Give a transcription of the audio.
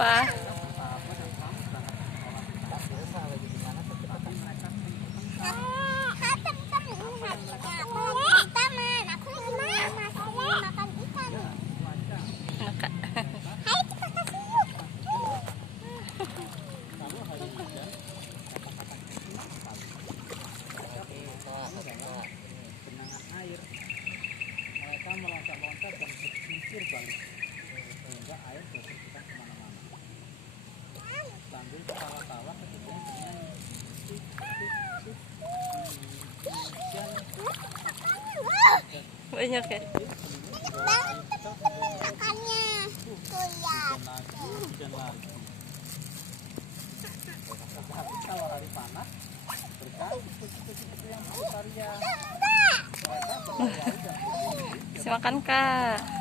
apa? Genangan air, mereka meloncat-loncat dan berkincir balik sehingga air berterbangan kemana-mana sambil ketawa-tawa ketika bernyanyi sip sip sip Banyak ya? hujan lagi. Kalau hari panas berkali seperti yang berkarya mereka berkarya dan Kasih makan, Kak.